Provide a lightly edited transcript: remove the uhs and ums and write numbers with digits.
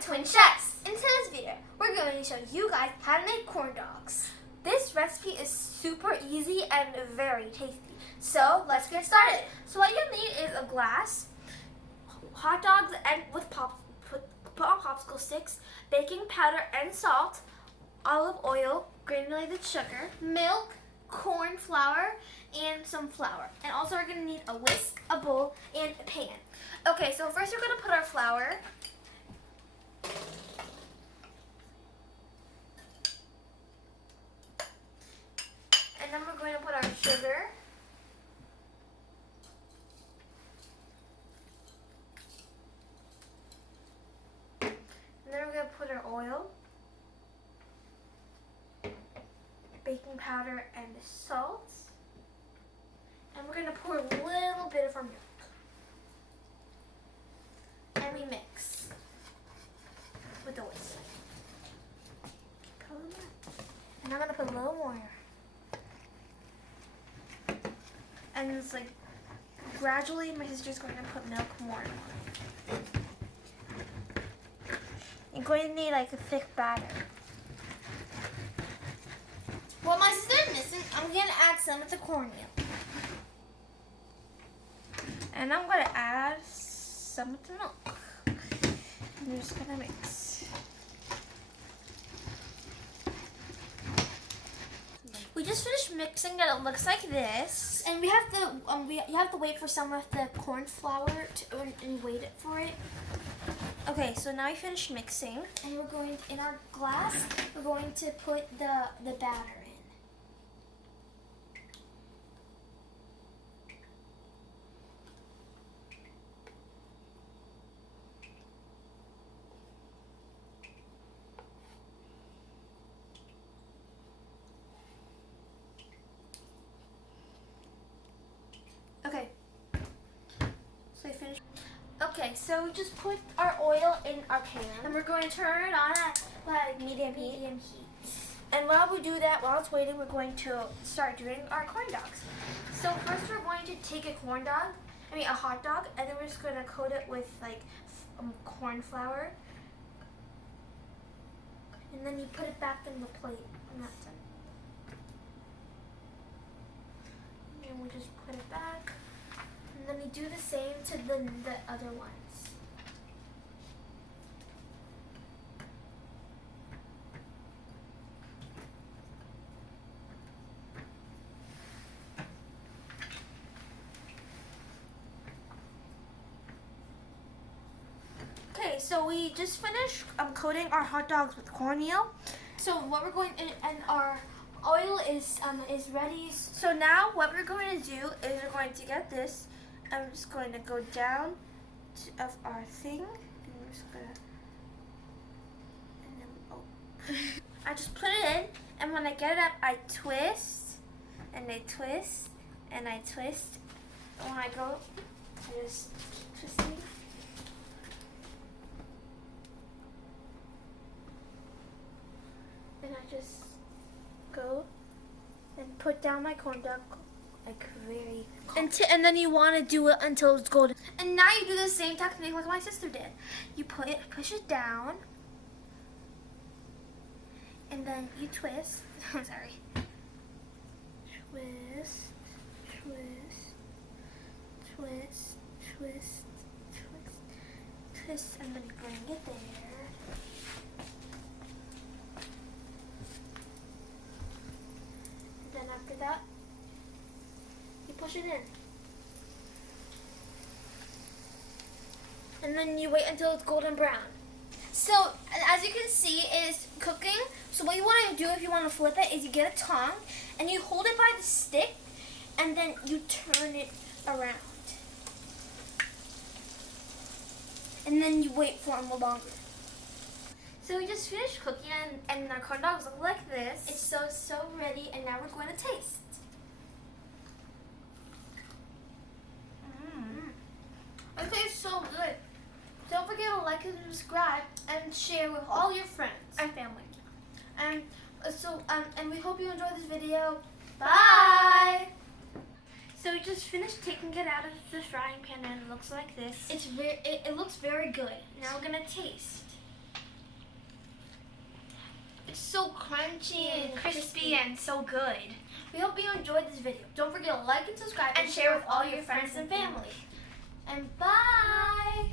Twin Chefs. In today's video, we're going to show you guys how to make corn dogs. This recipe is super easy and very tasty. So let's get started. So what you need is a glass, hot dogs and with put on popsicle sticks, baking powder and salt, olive oil, granulated sugar, milk, corn flour, and some flour. And also we're going to need a whisk, a bowl, and a pan. Okay, so first we're going to put our flour. And then we're going to put our sugar. And then we're going to put our oil, baking powder, and salt. And we're going to pour a little bit of our milk. And we mix with the whisk. And I'm going to put a little more. And it's like, gradually my sister's going to put milk more and more. You're going to need like a thick batter. What my sister's missing, I'm going to add some of the cornmeal. And I'm going to add some of the milk. And we're just going to mix. We just finished mixing and it looks like this. And we have to you have to wait for some of the corn flour and wait it for it. Okay, so now we finished mixing, and we're going in our glass. We're going to put the batter in. Okay, so we finished. Okay, so we just put our oil in our pan, and we're going to turn it on at like medium heat. And while we do that, while it's waiting, we're going to start doing our corn dogs. So first we're going to take a hot dog, and then we're just going to coat it with like corn flour. And then you put it back in the plate, and that's it. And we just put it back. And then we do the same to the other ones. Okay, so we just finished coating our hot dogs with cornmeal. So what we're going and our oil is ready. So now what we're going to do is we're going to get this. I'm just going to go down of our thing, and we're just gonna, and then, I just put it in, and when I get it up, I twist, and I twist, and I twist. And when I go, I just keep twisting. And I just go and put down my corn dog. Like very and then you want to do it until it's golden. And now you do the same technique like my sister did. You push it down, and then you twist. I'm sorry. Twist, twist, twist, twist, twist, twist, and then bring it there. And then after that, push it in. And then you wait until it's golden brown. So, as you can see, it is cooking. So what you want to do if you want to flip it is you get a tongue and you hold it by the stick and then you turn it around. And then you wait for them longer. So we just finished cooking and our corn dogs look like this. It's so ready, and now we're going to taste. It tastes so good. Don't forget to like and subscribe and share with all your friends and family. And we hope you enjoyed this video. Bye. So we just finished taking it out of the frying pan, and it looks like this. It looks very good. Now we're gonna taste. It's so crunchy and crispy and so good. We hope you enjoyed this video. Don't forget to like and subscribe and share with all your friends and family. And bye!